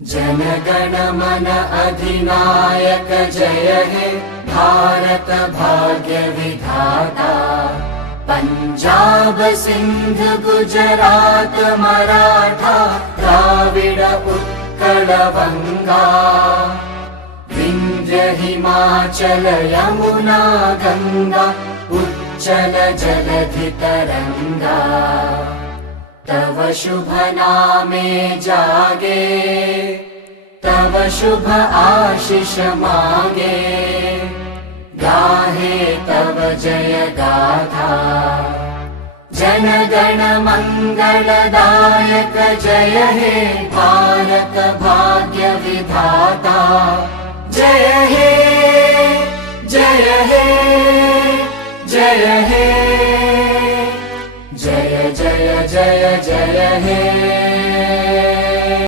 जनगण मन अधिनायक जय हे भारत भाग्य विधाता। पंजाब सिंध गुजरात मराठा द्राविड उत्कल बंगा। विंध्य हिमाचल यमुना गंगा उच्चल जलधि तरंगा। तव शुभ नामे जागे तव शुभ आशीष मागे। गाहे तव जय गाथा जनगण मंगलदायक जय हे भारत भाग्य विधाता। जय हे जय हे जय हे जय जय जय जय हे।